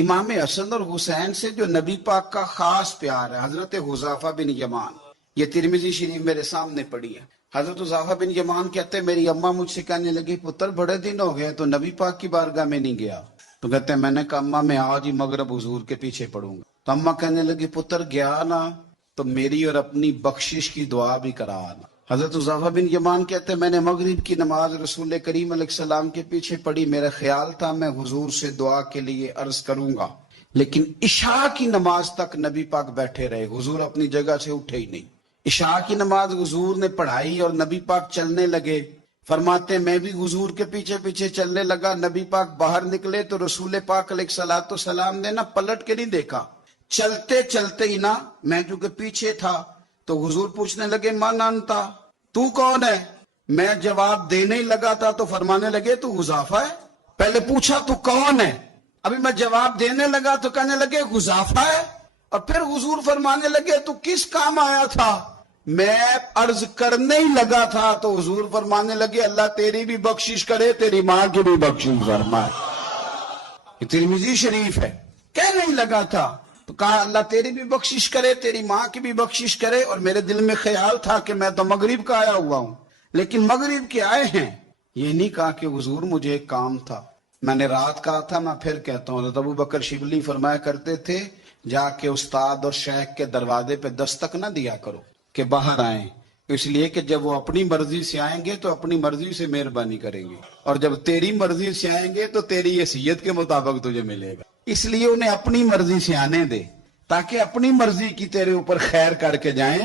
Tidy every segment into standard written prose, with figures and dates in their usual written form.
امام حسن اور حسین سے جو نبی پاک کا خاص پیار ہے، حضرت حذیفہ بن یمان، یہ ترمذی شریف میرے سامنے پڑھی ہے۔ حضرت حذیفہ بن یمان کہتے ہیں میری اماں مجھ سے کہنے لگی پتر بڑے دن ہو گئے تو نبی پاک کی بارگاہ میں نہیں گیا، تو کہتے ہیں میں نے کہا اماں میں آج ہی مغرب حضور کے پیچھے پڑھوں گا، تو اماں کہنے لگی پتر گیا نا تو میری اور اپنی بخشش کی دعا بھی کرا آنا۔ حضرت حذیفہ بن یمان کہتے ہیں میں نے مغرب کی نماز رسول کریم علیہ السلام کے پیچھے پڑھی، میرا خیال تھا میں حضور سے دعا کے لیے عرض کروں گا، لیکن عشاء کی نماز تک نبی پاک بیٹھے رہے، حضور اپنی جگہ سے اٹھے ہی نہیں۔ عشاء کی نماز حضور نے پڑھائی اور نبی پاک چلنے لگے، فرماتے ہیں میں بھی حضور کے پیچھے پیچھے چلنے لگا، نبی پاک باہر نکلے تو رسول پاک علیہ الصلوۃ والسلام نے نہ پلٹ کے نہیں دیکھا، چلتے چلتے ہی نا میں چونکہ پیچھے تھا تو حضور پوچھنے لگے من انتا، تو کون ہے؟ میں جواب دینے ہی لگا تھا تو فرمانے لگے تو حذیفہ ہے۔ پہلے پوچھا تو کون ہے، ابھی میں جواب دینے لگا تو کہنے لگے حذیفہ ہے، اور پھر حضور فرمانے لگے تو کس کام آیا تھا؟ میں عرض کرنے ہی لگا تھا تو حضور فرمانے لگے اللہ تیری بھی بخشش کرے تیری ماں کی بھی بخشش فرمائے۔ یہ ترمذی شریف ہے، کہنے ہی لگا تھا تو کہا اللہ تیری بھی بخشش کرے تیری ماں کی بھی بخشش کرے، اور میرے دل میں خیال تھا کہ میں تو مغرب کا آیا ہوا ہوں لیکن مغرب کے آئے ہیں، یہ نہیں کہا کہ حضور مجھے ایک کام تھا، میں نے رات کہا تھا میں پھر کہتا ہوں۔ حضرت ابو بکر شبلی فرمایا کرتے تھے جا کے استاد اور شیخ کے دروازے پہ دستک نہ دیا کرو کہ باہر آئیں، اس لیے کہ جب وہ اپنی مرضی سے آئیں گے تو اپنی مرضی سے مہربانی کریں گے، اور جب تیری مرضی سے آئیں گے تو تیری حیثیت کے مطابق تجھے ملے گا، اس لیے انہیں اپنی مرضی سے آنے دے تاکہ اپنی مرضی کی تیرے اوپر خیر کر کے جائیں۔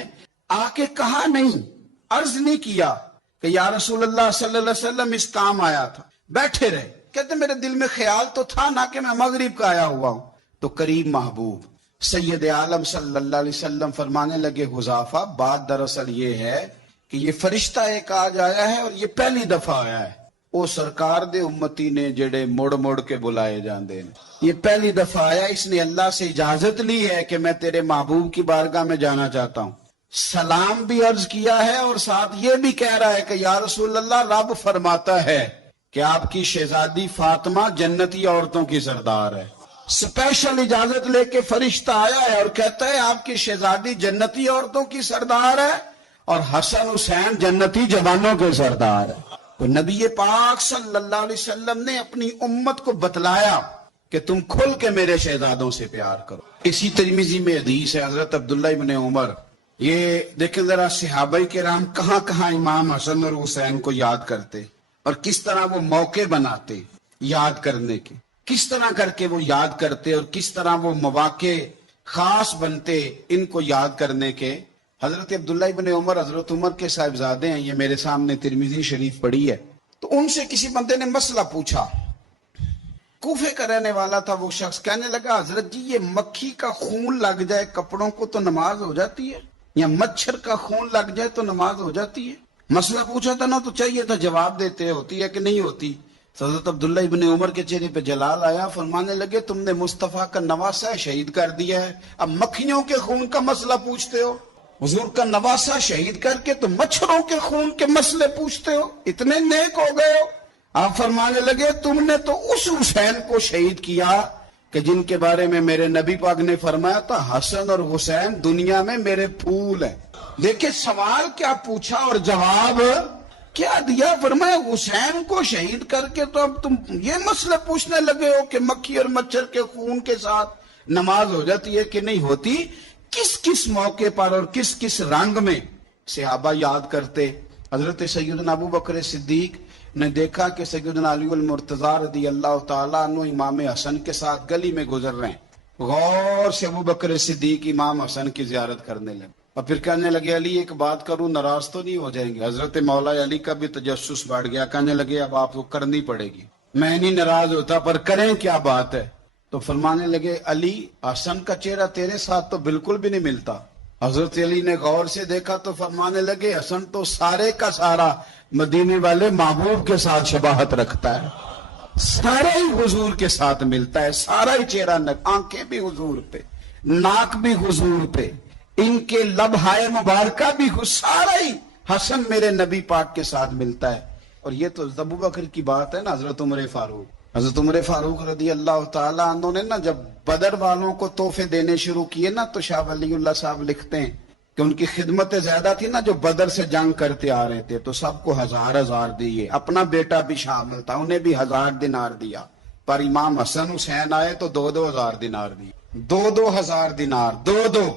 آ کے کہا نہیں، عرض نہیں کیا کہ یا رسول اللہ صلی اللہ علیہ وسلم اس کام آیا تھا، بیٹھے رہے، کہتے میرے دل میں خیال تو تھا نا کہ میں مغرب کا آیا ہوا ہوں۔ تو قریب محبوب سید عالم صلی اللہ علیہ وسلم فرمانے لگے حذیفہ بات دراصل یہ ہے کہ یہ فرشتہ ایک آج آیا ہے اور یہ پہلی دفعہ آیا ہے، وہ سرکار دے امتی نے جڑے مڑ مڑ کے بلائے جاندے ہیں، یہ پہلی دفعہ آیا، اس نے اللہ سے اجازت لی ہے کہ میں تیرے محبوب کی بارگاہ میں جانا چاہتا ہوں، سلام بھی عرض کیا ہے اور ساتھ یہ بھی کہہ رہا ہے کہ یا رسول اللہ رب فرماتا ہے کہ آپ کی شہزادی فاطمہ جنتی عورتوں کی سردار ہے، سپیشل اجازت لے کے فرشتہ آیا ہے اور کہتا ہے آپ کی شہزادی جنتی عورتوں کی سردار ہے اور حسن حسین جنتی جوانوں کے سردار ہے۔ تو نبی پاک صلی اللہ علیہ وسلم نے اپنی امت کو بتلایا کہ تم کھل کے میرے شہزادوں سے پیار کرو۔ اسی ترمذی میں حدیث ہے حضرت عبداللہ ابن عمر، یہ دیکھیں ذرا صحابہ کرام کہاں کہاں امام حسن اور حسین کو یاد کرتے اور کس طرح وہ موقع بناتے یاد کرنے کے، کس طرح کر کے وہ یاد کرتے اور کس طرح وہ مواقع خاص بنتے ان کو یاد کرنے کے۔ حضرت عبداللہ ابن عمر حضرت عمر کے صاحبزادے ہیں، یہ میرے سامنے ترمذی شریف پڑھی ہے، تو ان سے کسی بندے نے مسئلہ پوچھا، کوفے کا رہنے والا تھا وہ شخص، کہنے لگا حضرت جی یہ مکھی کا خون لگ جائے کپڑوں کو تو نماز ہو جاتی ہے، یا مچھر کا خون لگ جائے تو نماز ہو جاتی ہے؟ مسئلہ پوچھا تھا نا تو چاہیے تھا جواب دیتے ہوتی ہے کہ نہیں ہوتی۔ حضرت عبداللہ ابن عمر کے چہرے پہ جلال آیا، فرمانے لگے تم نے مصطفیٰ کا نواسہ شہید کر دیا ہے، اب مکھیوں کے خون کا مسئلہ پوچھتے ہو، حضور کا نواسہ شہید کر کے تو مچھروں کے خون کے مسئلے پوچھتے ہو، اتنے نیک ہو گئے ہو۔ آپ فرمانے لگے تم نے تو اس حسین کو شہید کیا کہ جن کے بارے میں میرے نبی پاک نے فرمایا تھا حسن اور حسین دنیا میں میرے پھول ہیں۔ دیکھیں سوال کیا پوچھا اور جواب کیا دیا، فرمایا حسین کو شہید کر کے تو اب تم یہ مسئلہ پوچھنے لگے ہو کہ مکھی اور مچھر کے خون کے ساتھ نماز ہو جاتی ہے کہ نہیں ہوتی۔ کس کس موقع پر اور کس کس رنگ میں صحابہ یاد کرتے۔ حضرت سیدنا ابو بکر صدیق نے دیکھا کہ سیدنا علی المرتضیٰ رضی اللہ تعالیٰ عنہ امام حسن کے ساتھ گلی میں گزر رہے ہیں، غور سے ابو بکر صدیق امام حسن کی زیارت کرنے لگے اور پھر کہنے لگے علی ایک بات کروں ناراض تو نہیں ہو جائیں گے؟ حضرت مولا علی کا بھی تجسس بڑھ گیا، کہنے لگے اب آپ کو کرنی پڑے گی، میں نہیں ناراض ہوتا پر کریں کیا بات ہے؟ تو فرمانے لگے علی حسن کا چہرہ تیرے ساتھ تو بالکل بھی نہیں ملتا۔ حضرت علی نے غور سے دیکھا تو فرمانے لگے حسن تو سارے کا سارا مدینے والے محبوب کے ساتھ شباہت رکھتا ہے، سارا ہی حضور کے ساتھ ملتا ہے، سارا ہی چہرہ، آنکھیں بھی حضور پہ، ناک بھی حضور پہ، ان کے لبہائے مبارکہ بھی، سارا ہی حسن میرے نبی پاک کے ساتھ ملتا ہے۔ اور یہ تو ابو بکر کی بات ہے نا، حضرت عمر فاروق حضرت عمر فاروق رضی اللہ تعالیٰ عنہ نے نا جب بدر والوں کو تحفے دینے شروع کیے نا تو شاہ ولی اللہ صاحب لکھتے ہیں کہ ان کی خدمتیں زیادہ تھی نا جو بدر سے جنگ کرتے آ رہے تھے، تو سب کو 1000 دیے، اپنا بیٹا بھی شامل تھا، انہیں بھی 1000 دینار دیا، پر امام حسن حسین آئے تو 2,000 دینار دیے، 2,000 دینار، دو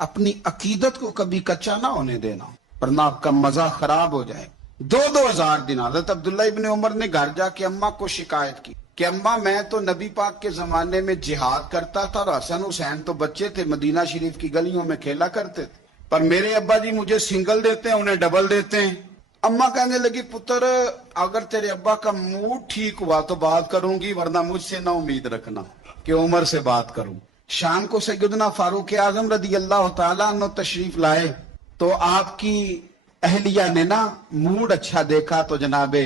اپنی عقیدت کو کبھی کچا نہ ہونے دینا ورنہ آپ کا مزہ خراب ہو جائے۔ 2,000 دینار۔ حضرت عبداللہ ابن عمر نے گھر جا کے اماں کو شکایت کی کہ اماں میں تو نبی پاک کے زمانے میں جہاد کرتا تھا اور حسن حسین تو بچے تھے، مدینہ شریف کی گلیوں میں کھیلا کرتے تھے، پر میرے ابا جی مجھے سنگل دیتے ہیں، انہیں ڈبل دیتے ہیں۔ اماں کہنے لگی پتر اگر تیرے ابا کا موڈ ٹھیک ہوا تو بات کروں گی، ورنہ مجھ سے نہ امید رکھنا کہ عمر سے بات کروں۔ شام کو سیدنا فاروق اعظم رضی اللہ تعالیٰ عنہ تشریف لائے تو آپ کی اہلیہ نے نا موڈ اچھا دیکھا تو جناب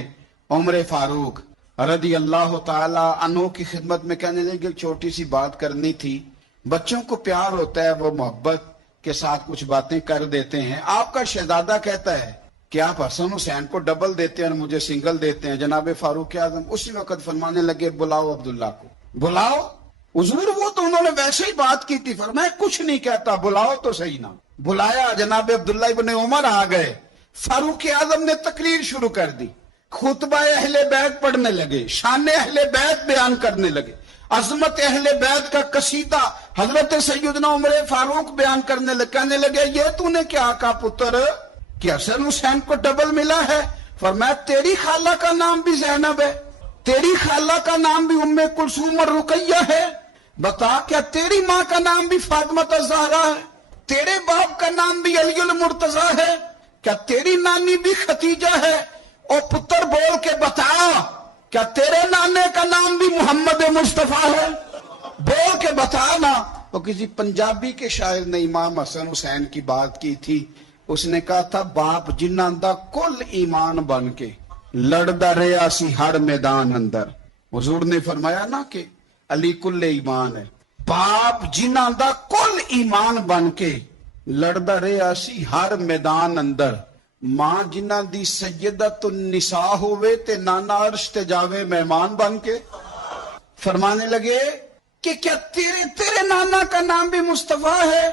عمر فاروق رضی اللہ تعالیٰ عنہ کی خدمت میں کہنے لگے چھوٹی سی بات کرنی تھی، بچوں کو پیار ہوتا ہے وہ محبت کے ساتھ کچھ باتیں کر دیتے ہیں، آپ کا شہزادہ کہتا ہے کہ آپ حسن حسین کو ڈبل دیتے ہیں اور مجھے سنگل دیتے ہیں۔ جناب فاروق اعظم اسی وقت فرمانے لگے بلاؤ عبداللہ کو، بلاؤ حضور، وہ تو انہوں نے ویسے ہی بات کی تھی، فرمایا کچھ نہیں کہتا، بلاؤ تو صحیح نا۔ بلایا، جناب عبداللہ ابن عمر آ گئے، فاروق اعظم نے تقریر شروع کر دی، خطبہ اہل بیت پڑھنے لگے، شان اہل بیت بیان کرنے لگے، عظمت اہل بیت کا قصیدہ حضرت سیدنا عمر فاروق بیان کرنے لگے، کہنے لگے یہ تو نے کیا کہا پتر کہ حسن حسین کو ڈبل ملا ہے؟ فرمایا تیری خالہ کا نام بھی زینب ہے، تیری خالہ کا نام بھی ام کلثوم اور رقیہ ہے، بتا کیا تیری ماں کا نام بھی فاطمہ الزہرا ہے، تیرے باپ کا نام بھی علی المرتضیٰ ہے، کیا تیری نانی بھی ختیجہ ہے؟ اور پتر بول کے بتا کیا تیرے نانے کا نام بھی محمد مصطفیٰ ہے؟ بول کے بتا نا۔ اور کسی پنجابی کے شاعر نے امام حسن حسین کی بات کی تھی، اس نے کہا تھا باپ جنہاں دا کل ایمان بن کے لڑدا رہیا سی ہر میدان اندر۔ حضور نے فرمایا نا کہ علی کل ایمان ہے، باپ جنہاں دا کل ایمان بن کے لڑدا رہیا سی ہر میدان اندر، ماں جنہاں دی سیدت النساء ہوئے تے نانا عرش تے جاوے مہمان بن کے۔ فرمانے لگے کہ کیا تیرے نانا کا نام بھی مصطفیٰ ہے؟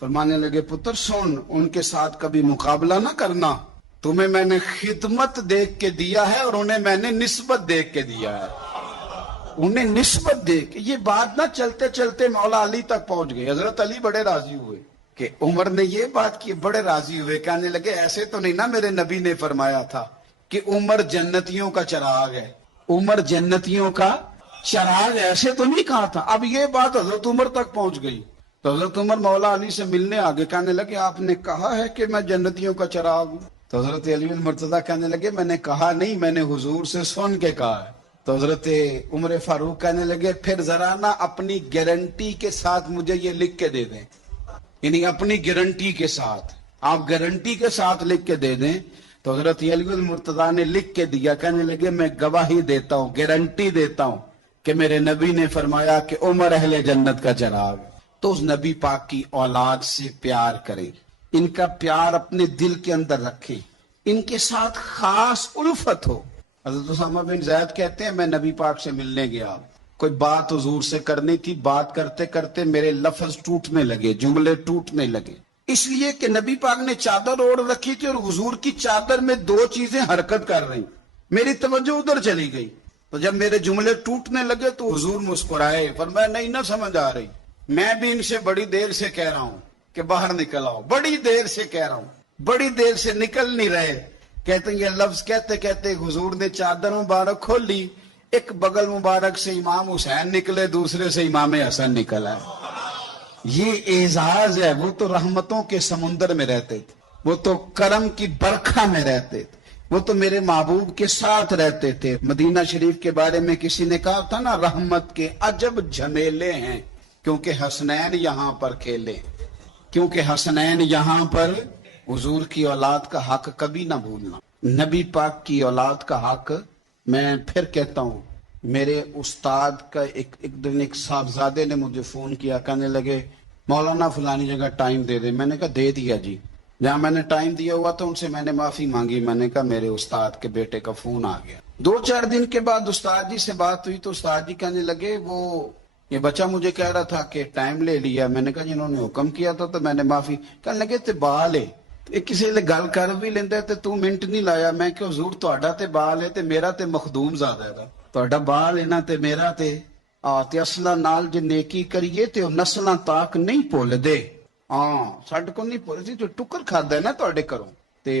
فرمانے لگے پتر سن، ان کے ساتھ کبھی مقابلہ نہ کرنا، تمہیں میں نے خدمت دیکھ کے دیا ہے اور انہیں میں نے نسبت دیکھ کے دیا ہے، انہیں نسبت دیکھ کے۔ یہ بات نہ چلتے چلتے مولا علی تک پہنچ گئی، حضرت علی بڑے راضی ہوئے کہ عمر نے یہ بات کی، بڑے راضی ہوئے، کہنے لگے ایسے تو نہیں نا میرے نبی نے فرمایا تھا کہ عمر جنتیوں کا چراغ ہے، عمر جنتیوں کا چراغ، ایسے تو نہیں کہا تھا۔ اب یہ بات حضرت عمر تک پہنچ گئی تو حضرت عمر مولا علی سے ملنے آگے، کہنے لگے آپ نے کہا ہے کہ میں جنتیوں کا چراغ ہوں؟ تو حضرت علی المرتضیٰ کہنے لگے میں نے کہا نہیں، میں نے حضور سے سن کے کہا ہے۔ تو حضرت عمر فاروق کہنے لگے پھر ذرا نا اپنی گارنٹی کے ساتھ مجھے یہ لکھ کے دے دیں، یعنی اپنی گارنٹی کے ساتھ، آپ گارنٹی کے ساتھ لکھ کے دے دیں۔ تو حضرت علی المرتضیٰ نے لکھ کے دیا، کہنے لگے میں گواہی دیتا ہوں، گارنٹی دیتا ہوں کہ میرے نبی نے فرمایا کہ عمر اہل جنت کا چراغ۔ تو اس نبی پاک کی اولاد سے پیار کریں، ان کا پیار اپنے دل کے اندر رکھیں، ان کے ساتھ خاص الفت ہو۔ حضرت اسامہ بن زید کہتے ہیں میں نبی پاک سے ملنے گیا، کوئی بات حضور سے کرنی تھی، بات کرتے کرتے میرے لفظ ٹوٹنے لگے، جملے ٹوٹنے لگے، اس لیے کہ نبی پاک نے چادر اوڑھ رکھی تھی اور حضور کی چادر میں دو چیزیں حرکت کر رہی، میری توجہ ادھر چلی گئی، تو جب میرے جملے ٹوٹنے لگے تو حضور مسکرائے، فرمایا نہیں نہ سمجھ آ رہی، میں بھی ان سے بڑی دیر سے کہہ رہا ہوں کہ باہر نکل آؤ، بڑی دیر سے کہہ رہا ہوں، بڑی دیر سے نکل نہیں رہے۔ کہتے ہیں یہ لفظ کہتے کہتے حضور نے چادر مبارک کھولی، ایک بغل مبارک سے امام حسین نکلے، دوسرے سے امام حسن نکلا ہے۔ یہ اعزاز ہے، وہ تو رحمتوں کے سمندر میں رہتے تھے، وہ تو کرم کی برکھا میں رہتے تھے، وہ تو میرے محبوب کے ساتھ رہتے تھے۔ مدینہ شریف کے بارے میں کسی نے کہا تھا نا رحمت کے عجب جھمیلے ہیں، کیونکہ حسنین یہاں پر کھیلے، کیونکہ حسنین یہاں پر۔ حضور کی اولاد کا حق کبھی نہ بھولنا، نبی پاک کی اولاد کا حق۔ میں پھر کہتا ہوں، میرے استاد کا ایک دن ایک صاحبزادے نے مجھے فون کیا، کہنے لگے مولانا فلانی جگہ ٹائم دے دے، میں نے کہا دے دیا جی، جہاں میں نے ٹائم دیا ہوا تو ان سے میں نے معافی مانگی، میں نے کہا میرے استاد کے بیٹے کا فون آ گیا، 2-4 دن کے بعد استاد جی سے بات ہوئی تو استاد جی کہنے لگے وہ یہ بچہ مجھے کہہ رہا تھا کہ ٹائم لے لیا. میں نے کہا جنہوں نے حکم کیا تھا تو میں نے معافی. کہنے لگے تے بال ہے کسی نے گل کر بھی لیندے تے تو منٹ نہیں لایا. میں کہ حضور تہاڈا تے بال ہے تے میرا تے مخدوم زیادہ ہے. تہاڈا بال ہے نا تے میرا تے تے اصلاں نال جے نیکی کریے تے او نسلاں تاک نہیں بھول دے. ساڈے کو نہیں بھول سی تو ٹکر کھادا ہے نا تہاڈے گھروں تے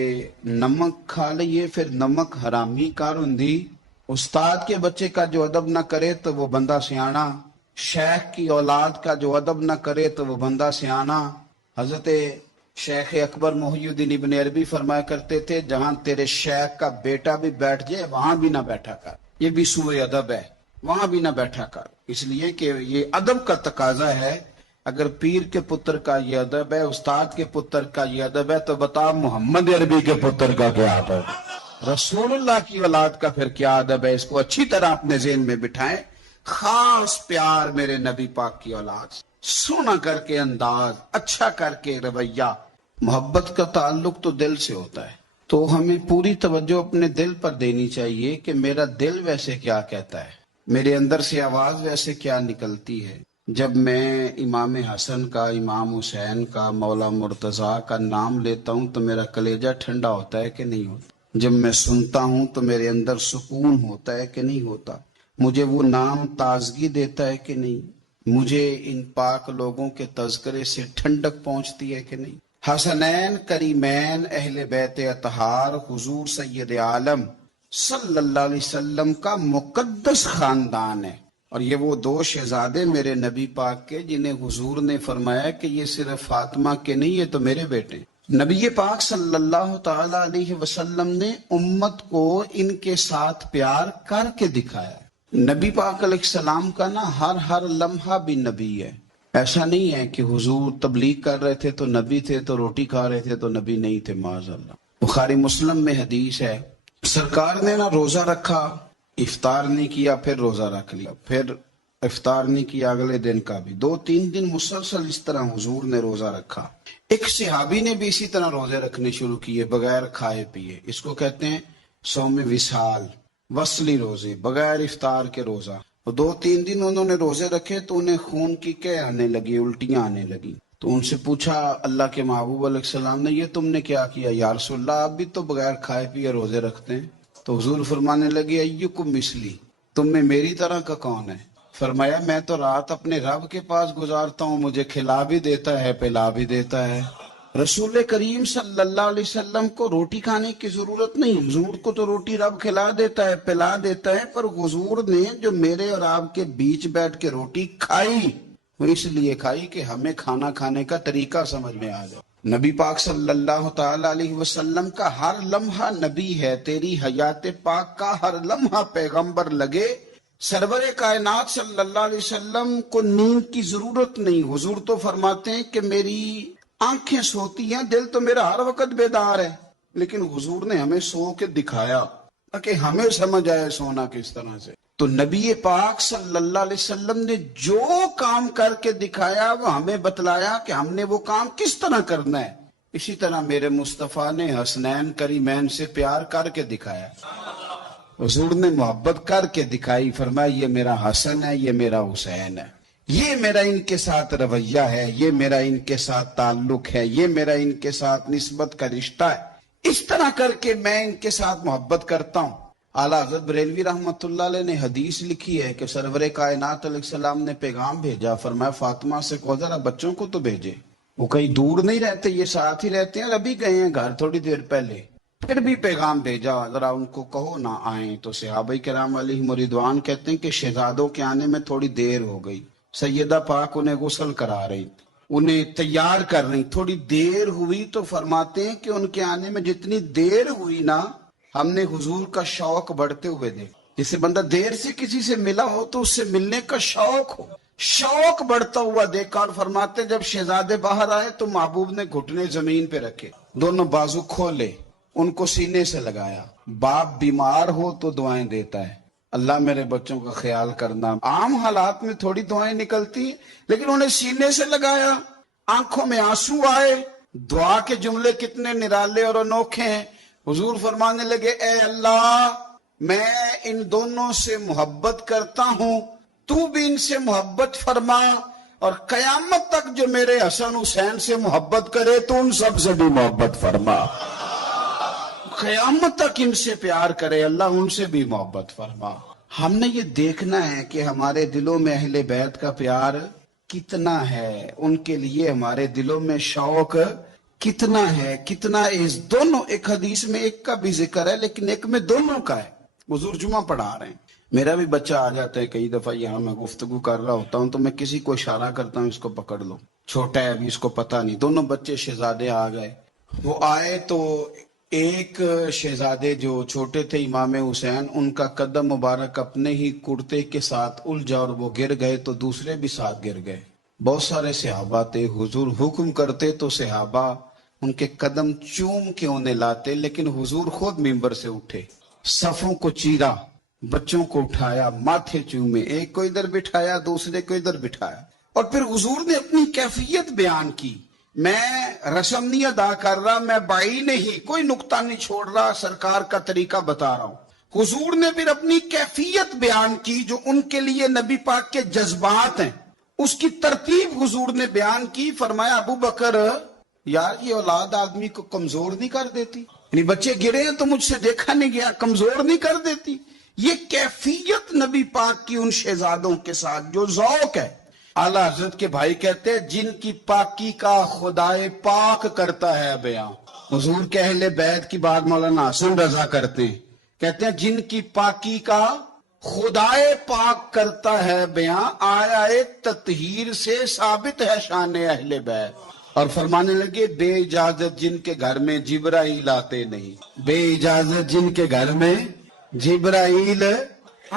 نمک کھا لئیے پھر نمک حرامی کار ہوندی. استاد کے بچے کا جو ادب نہ کرے تو وہ بندہ سیانا. شیخ کی اولاد کا جو ادب نہ کرے تو وہ بندہ سیانا. حضرت شیخ اکبر محی الدین ابن عربی فرمایا کرتے تھے جہاں تیرے شیخ کا بیٹا بھی بیٹھ جائے وہاں بھی نہ بیٹھا کر. یہ بھی سوء ادب ہے, وہاں بھی نہ بیٹھا کر. اس لیے کہ یہ ادب کا تقاضا ہے. اگر پیر کے پتر کا یہ ادب ہے, استاد کے پتر کا یہ ادب ہے, تو بتا محمد عربی کے پتر کا کیا ادب ہے, رسول اللہ کی اولاد کا پھر کیا ادب ہے. اس کو اچھی طرح اپنے ذہن میں بٹھائیں. خاص پیار میرے نبی پاک کی اولاد سے, سونا کر کے انداز, اچھا کر کے رویہ. محبت کا تعلق تو دل سے ہوتا ہے, تو ہمیں پوری توجہ اپنے دل پر دینی چاہیے کہ میرا دل ویسے کیا کہتا ہے, میرے اندر سے آواز ویسے کیا نکلتی ہے. جب میں امام حسن کا, امام حسین کا, مولا مرتضیٰ کا نام لیتا ہوں تو میرا کلیجہ ٹھنڈا ہوتا ہے کہ نہیں ہوتا. جب میں سنتا ہوں تو میرے اندر سکون ہوتا ہے کہ نہیں ہوتا. مجھے وہ نام تازگی دیتا ہے کہ نہیں. مجھے ان پاک لوگوں کے تذکرے سے ٹھنڈک پہنچتی ہے کہ نہیں. حسنین کریمین اہل بیت اطہار حضور سید عالم صلی اللہ علیہ وسلم کا مقدس خاندان ہے. اور یہ وہ 2 شہزادے میرے نبی پاک کے جنہیں حضور نے فرمایا کہ یہ صرف فاطمہ کے نہیں, یہ تو میرے بیٹے. نبی پاک صلی اللہ تعالی علیہ وسلم نے امت کو ان کے ساتھ پیار کر کے دکھایا. نبی پاک علیہ السلام کا نا ہر لمحہ بھی نبی ہے. ایسا نہیں ہے کہ حضور تبلیغ کر رہے تھے تو نبی تھے, تو روٹی کھا رہے تھے تو نبی نہیں تھے. معاذ اللہ. بخاری مسلم میں حدیث ہے, سرکار نے نا روزہ رکھا, افطار نہیں کیا, پھر روزہ رکھ لیا, پھر افطار نہیں کیا اگلے دن کا بھی. 2-3 دن مسلسل اس طرح حضور نے روزہ رکھا. ایک صحابی نے بھی اسی طرح روزے رکھنے شروع کیے بغیر کھائے پیے. اس کو کہتے ہیں صوم وصال, وصلی روزے, بغیر افطار کے روزہ. 2-3 دن انہوں نے روزے رکھے تو انہیں خون کی کہہ آنے لگی, الٹیاں آنے لگی. تو ان سے پوچھا اللہ کے محبوب علیہ السلام نے, یہ تم نے کیا کیا؟ یا رسول اللہ آپ بھی تو بغیر کھائے پیے روزے رکھتے ہیں. تو حضور فرمانے لگے ایکم مثلی, تم میں میری طرح کا کون ہے؟ فرمایا میں تو رات اپنے رب کے پاس گزارتا ہوں, مجھے کھلا بھی دیتا ہے پلا بھی دیتا ہے. رسول کریم صلی اللہ علیہ وسلم کو روٹی کھانے کی ضرورت نہیں, حضور کو تو روٹی رب کھلا دیتا ہے پلا دیتا ہے. پر حضور نے جو میرے اور آپ کے بیچ بیٹھ کے روٹی کھائی وہ اس لیے کھائی کہ ہمیں کھانا کھانے کا طریقہ سمجھ میں آ جائے. نبی پاک صلی اللہ تعالی علیہ وسلم کا ہر لمحہ نبی ہے, تیری حیات پاک کا ہر لمحہ پیغمبر لگے. سرور کائنات صلی اللہ علیہ وسلم کو نیند کی ضرورت نہیں. حضور تو فرماتے ہیں کہ میری آنکھیں سوتی ہیں, دل تو میرا ہر وقت بیدار ہے. لیکن حضور نے ہمیں سو کے دکھایا تاکہ ہمیں سمجھ آئے سونا کس طرح سے. تو نبی پاک صلی اللہ علیہ وسلم نے جو کام کر کے دکھایا وہ ہمیں بتلایا کہ ہم نے وہ کام کس طرح کرنا ہے. اسی طرح میرے مصطفیٰ نے حسنین کریمین سے پیار کر کے دکھایا. حضور نے محبت کر کے دکھائی, فرمایا یہ میرا حسن ہے, یہ میرا حسین ہے, یہ میرا ان کے ساتھ رویہ ہے, یہ میرا ان کے ساتھ تعلق ہے, یہ میرا ان کے ساتھ نسبت کا رشتہ ہے. اس طرح کر کے میں ان کے ساتھ محبت کرتا ہوں. اعلیٰ حضرت بریلوی رحمۃ اللہ علیہ نے حدیث لکھی ہے کہ سرور کائنات علیہ السلام نے پیغام بھیجا, فرمایا فاطمہ سے کہو ذرا بچوں کو تو بھیجے, وہ کہیں دور نہیں رہتے, یہ ساتھ ہی رہتے ہیں, ابھی گئے ہیں گھر تھوڑی دیر پہلے. پھر بھی پیغام بھیجا ذرا ان کو کہو نہ آئیں. تو صحابہ کرام علیہم رضوان کہتے ہیں کہ شہزادوں کے آنے میں تھوڑی دیر ہو گئی. سیدہ پاک انہیں غسل کرا رہی, انہیں تیار کر رہی, تھوڑی دیر ہوئی. تو فرماتے ہیں کہ ان کے آنے میں جتنی دیر ہوئی نا, ہم نے حضور کا شوق بڑھتے ہوئے دیکھا. جسے بندہ دیر سے کسی سے ملا ہو تو اس سے ملنے کا شوق ہو, شوق بڑھتا ہوا دیکھا. اور فرماتے جب شہزادے باہر آئے تو محبوب نے گھٹنے زمین پہ رکھے, دونوں بازو کھولے, ان کو سینے سے لگایا. باپ بیمار ہو تو دعائیں دیتا ہے, اللہ میرے بچوں کا خیال کرنا. عام حالات میں تھوڑی دعائیں نکلتی ہیں, لیکن انہیں سینے سے لگایا, آنکھوں میں آنسو آئے. دعا کے جملے کتنے نرالے اور انوکھے ہیں. حضور فرمانے لگے اے اللہ میں ان دونوں سے محبت کرتا ہوں، تو بھی ان سے محبت فرما، اور قیامت تک جو میرے حسن حسین سے محبت کرے تو ان سب سے بھی محبت فرما، قیامت تک ان سے پیار کرے اللہ ان سے بھی محبت فرما۔ ہم نے یہ دیکھنا ہے کہ ہمارے دلوں میں اہل بیت کا پیار کتنا ہے، ان کے لیے ہمارے دلوں میں شوق کتنا ہے، کتنا اس دونوں، ایک حدیث میں ایک کا بھی ذکر ہے لیکن ایک میں دونوں کا ہے۔ حضور جمعہ پڑھا رہے ہیں، میرا بھی بچہ آ جاتا ہے کئی دفعہ، یہاں میں گفتگو کر رہا ہوتا ہوں تو میں کسی کو اشارہ کرتا ہوں اس کو پکڑ لو، چھوٹا ہے ابھی اس کو پتہ نہیں، دونوں بچے شہزادے آ گئے، وہ آئے تو ایک شہزادے جو چھوٹے تھے امام حسین، ان کا قدم مبارک اپنے ہی کرتے کے ساتھ الجھا اور وہ گر گئے تو دوسرے بھی ساتھ گر گئے۔ بہت سارے صحابہ تھے، حضور حکم کرتے تو صحابہ ان کے قدم چوم کے انہیں لاتے، لیکن حضور خود ممبر سے اٹھے، صفوں کو چیرا، بچوں کو اٹھایا، ماتھے چومے، ایک کو ادھر بٹھایا دوسرے کو ادھر بٹھایا، اور پھر حضور نے اپنی کیفیت بیان کی، میں رسم نہیں ادا کر رہا، میں بائی نہیں، کوئی نقطہ نہیں چھوڑ رہا، سرکار کا طریقہ بتا رہا ہوں۔ حضور نے پھر اپنی کیفیت بیان کی جو ان کے لیے نبی پاک کے جذبات ہیں، اس کی ترتیب حضور نے بیان کی، فرمایا ابو بکر یار یہ اولاد آدمی کو کمزور نہیں کر دیتی، یعنی بچے گرے ہیں تو مجھ سے دیکھا نہیں گیا، کمزور نہیں کر دیتی۔ یہ کیفیت نبی پاک کی ان شہزادوں کے ساتھ جو ذوق ہے۔ اعلیٰ حضرت کے بھائی کہتے ہیں جن کی پاکی کا خدائے پاک کرتا ہے بیان، حضور کے اہل بیت کی بات مولانا حسن رضا کرتے ہیں، کہتے ہیں جن کی پاکی کا خدائے پاک کرتا ہے بیان، آیا تطہیر سے ثابت ہے شان اہل بیت، اور فرمانے لگے بے اجازت جن کے گھر میں جبرائیل آتے نہیں، بے اجازت جن کے گھر میں جبرائیل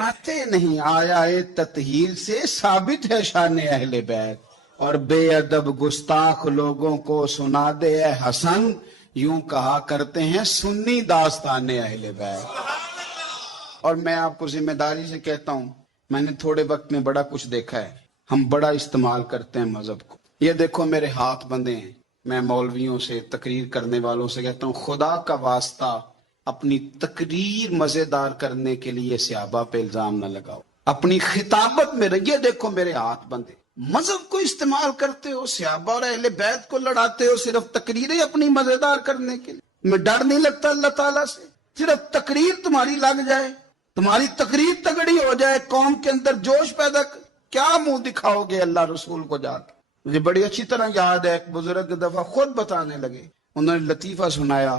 آتے نہیں، آیا تطہیر سے ثابت ہے شان اہل بیت، اور بے ادب گستاخ لوگوں کو سنا دے اے حسن، یوں کہا کرتے ہیں سنی داستان اہل بیت۔ اور میں آپ کو ذمہ داری سے کہتا ہوں، میں نے تھوڑے وقت میں بڑا کچھ دیکھا ہے، ہم بڑا استعمال کرتے ہیں مذہب کو۔ یہ دیکھو میرے ہاتھ بندھے ہیں، میں مولویوں سے، تقریر کرنے والوں سے کہتا ہوں خدا کا واسطہ اپنی تقریر مزیدار کرنے کے لیے صحابہ پہ الزام نہ لگاؤ، اپنی خطابت میں یہ دیکھو میرے ہاتھ بندھے، مذہب کو استعمال کرتے ہو، صحابہ اور اہل بیت کو لڑاتے ہو صرف تقریریں اپنی مزیدار کرنے کے لیے۔ میں ڈر نہیں لگتا اللہ تعالیٰ سے، صرف تقریر تمہاری لگ جائے، تمہاری تقریر تگڑی ہو جائے، قوم کے اندر جوش پیدا، کیا منہ دکھاؤ گے اللہ رسول کو جا کے؟ مجھے بڑی اچھی طرح یاد ہے، ایک بزرگ دفعہ خود بتانے لگے، انہوں نے لطیفہ سنایا،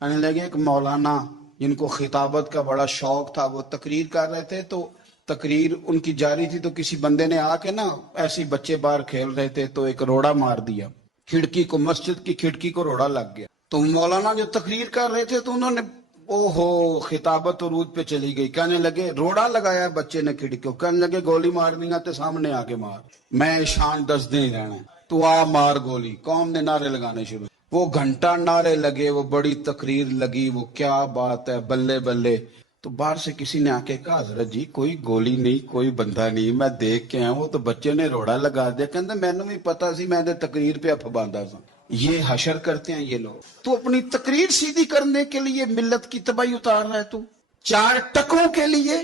کہنے لگے ایک مولانا جن کو خطابت کا بڑا شوق تھا، وہ تقریر کر رہے تھے، تو تقریر ان کی جاری تھی تو کسی بندے نے آ کے نا، ایسے بچے باہر کھیل رہے تھے تو ایک روڑا مار دیا کھڑکی کو، مسجد کی کھڑکی کو روڑا لگ گیا، تو مولانا جو تقریر کر رہے تھے تو انہوں نے اوہو خطابت عروج پہ چلی گئی، کہنے لگے روڑا لگایا بچے نے کھڑکی کو، کہنے لگے گولی مارنی ہے تو سامنے آگے مار، میں شان دس دیں رہنا، تو آ مار گولی۔ قوم نے نعرے لگانے شروع، وہ گھنٹہ نعرے لگے، وہ بڑی تقریر لگی، وہ کیا بات ہے، بلے بلے۔ تو باہر سے کسی نے آ کے کہا حضرت جی کوئی گولی نہیں، کوئی بندہ نہیں، میں دیکھ کے آیا ہوں، تو بچے نے روڑا لگا دیا، کہتے میں نے بھی پتا سی، میں نے تقریر پہ اف باندھا تھا۔ یہ حشر کرتے ہیں یہ لوگ، تو اپنی تقریر سیدھی کرنے کے لیے ملت کی تباہی اتار رہا ہے، تو چار ٹکوں کے لیے،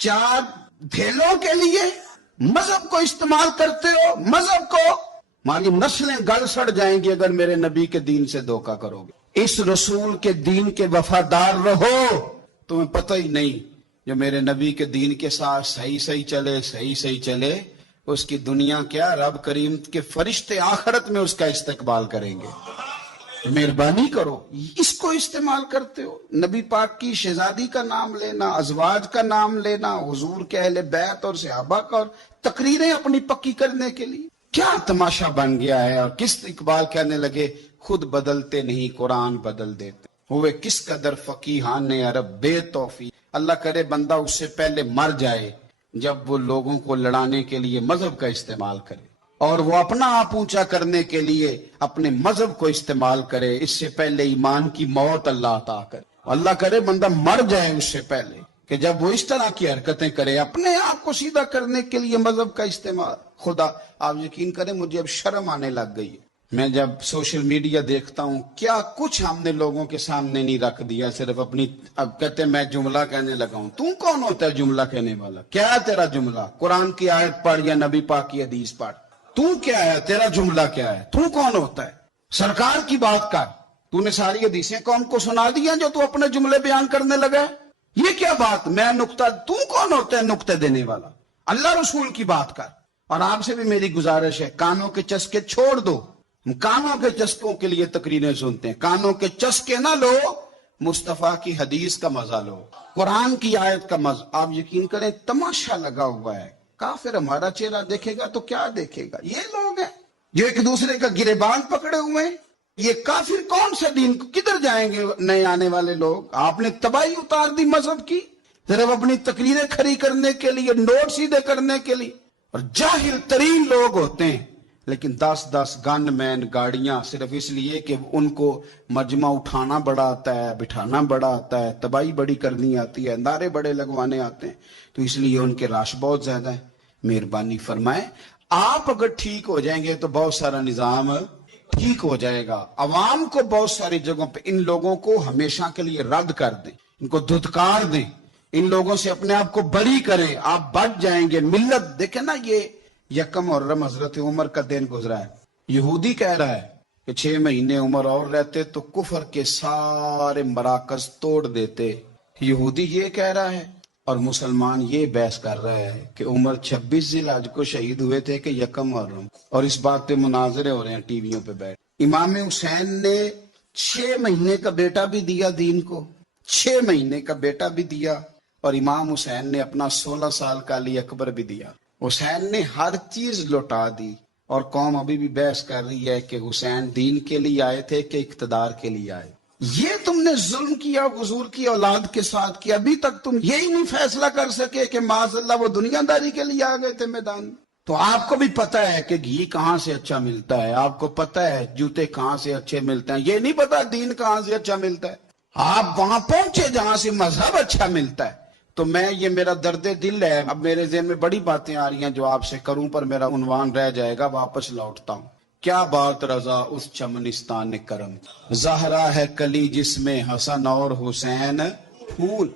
چار دھیلوں کے لیے مذہب کو استعمال کرتے ہو، مذہب کو، ہماری نسلیں گل سڑ جائیں گی اگر میرے نبی کے دین سے دھوکہ کرو گے۔ اس رسول کے دین کے وفادار رہو، تمہیں پتہ ہی نہیں جو میرے نبی کے دین کے ساتھ صحیح چلے، اس کی دنیا کیا، رب کریم کے فرشتے آخرت میں اس کا استقبال کریں گے۔ مہربانی کرو، اس کو استعمال کرتے ہو، نبی پاک کی شہزادی کا نام لینا، ازواج کا نام لینا، حضور کے اہل بیت اور صحابہ کا، اور تقریریں اپنی پکی کرنے کے لیے کیا تماشا بن گیا ہے۔ اور کس اقبال کہنے لگے خود بدلتے نہیں قرآن بدل دیتے ہوئے، کس قدر فقیہان عرب بے توفیق۔ اللہ کرے بندہ اس سے پہلے مر جائے جب وہ لوگوں کو لڑانے کے لیے مذہب کا استعمال کرے، اور وہ اپنا آپ اونچا کرنے کے لیے اپنے مذہب کو استعمال کرے، اس سے پہلے ایمان کی موت اللہ عطا کرے۔ اللہ کرے بندہ مر جائے اس سے پہلے کہ جب وہ اس طرح کی حرکتیں کرے، اپنے آپ کو سیدھا کرنے کے لیے مذہب کا استعمال۔ خدا آپ یقین کریں مجھے اب شرم آنے لگ گئی ہے، میں جب سوشل میڈیا دیکھتا ہوں کیا کچھ ہم نے لوگوں کے سامنے نہیں رکھ دیا، صرف اپنی، اب کہتے ہیں میں جملہ کہنے لگا ہوں۔ تو کون ہوتا ہے جملہ کہنے والا؟ کیا ہے تیرا جملہ؟ قرآن کی آیت پڑھ یا نبی پاک کی حدیث پڑھ۔ تو کیا ہے؟ تیرا جملہ کیا ہے؟ تو کون ہوتا ہے؟ سرکار کی بات کر۔ تو نے ساری حدیثیں قوم کو سنا دیا جو تو اپنے جملے بیان کرنے لگا ہے؟ یہ کیا بات؟ میں نقطہ، تو کون ہوتا ہے نقطے دینے والا؟ اللہ رسول کی بات کر۔ اور آپ سے بھی میری گزارش ہے، کانوں کے چسکے چھوڑ دو۔ ہم کانوں کے چسکوں کے لیے تقریریں سنتے ہیں، کانوں کے چسکے نہ لو، مصطفیٰ کی حدیث کا مزہ لو، قرآن کی آیت کا مزہ۔ آپ یقین کریں تماشا لگا ہوا ہے، کافر ہمارا چہرہ دیکھے گا تو کیا دیکھے گا؟ یہ لوگ ہیں جو ایک دوسرے کا گریبان پکڑے ہوئے ہیں۔ یہ کافر کون سے دین کو، کدھر جائیں گے نئے آنے والے لوگ؟ آپ نے تباہی اتار دی مذہب کی، صرف اپنی تقریریں کھڑی کرنے کے لیے، نوٹ سیدھے کرنے کے لیے۔ اور جاہل ترین لوگ ہوتے ہیں، لیکن 10 گن مین گاڑیاں صرف اس لیے کہ ان کو مجمع اٹھانا بڑا آتا ہے، بٹھانا بڑا آتا ہے، تباہی بڑی کرنی آتی ہے، نعرے بڑے لگوانے آتے ہیں، تو اس لیے ان کے راش بہت زیادہ ہے۔ مہربانی فرمائیں، آپ اگر ٹھیک ہو جائیں گے تو بہت سارا نظام ٹھیک ہو جائے گا۔ عوام کو بہت ساری جگہوں پہ ان لوگوں کو ہمیشہ کے لیے رد کر دیں، ان کو دھتکار دیں، ان لوگوں سے اپنے آپ کو بری کریں، آپ بچ جائیں گے۔ ملت دیکھیں نا، یہ یکم محرم حضرت عمر کا دن گزرا ہے، یہودی کہہ رہا ہے کہ 6 مہینے عمر اور رہتے تو کفر کے سارے مراکز توڑ دیتے۔ یہودی یہ کہہ رہا ہے اور مسلمان یہ بحث کر رہا ہے کہ عمر 26 ذی الحج کو شہید ہوئے تھے کہ یکم محرم، اور اس بات پہ مناظرے ہو رہے ہیں ٹی ویوں پہ بیٹھ۔ امام حسین نے 6 مہینے کا بیٹا بھی دیا دین کو، 6 مہینے کا بیٹا بھی دیا، اور امام حسین نے اپنا 16 سال کا علی اکبر بھی دیا۔ حسین نے ہر چیز لوٹا دی، اور قوم ابھی بھی بحث کر رہی ہے کہ حسین دین کے لیے آئے تھے کہ اقتدار کے لیے آئے۔ یہ تم نے ظلم کیا حضور کی اولاد کے ساتھ کیا، ابھی تک تم یہی نہیں فیصلہ کر سکے کہ معاذ اللہ وہ دنیا داری کے لیے آ گئے تھے میدان۔ تو آپ کو بھی پتہ ہے کہ گھی کہاں سے اچھا ملتا ہے، آپ کو پتہ ہے جوتے کہاں سے اچھے ملتے ہیں، یہ نہیں پتا دین کہاں سے اچھا ملتا ہے۔ آپ وہاں پہنچے جہاں سے مذہب اچھا ملتا ہے۔ تو میں، یہ میرا درد دل ہے، اب میرے ذہن میں بڑی باتیں آ رہی ہیں جو آپ سے کروں پر میرا عنوان رہ جائے گا، واپس لوٹتا ہوں۔ کیا بات رضا اس چمنستان کرم، زہرا ہے کلی جس میں حسن اور حسین پھول۔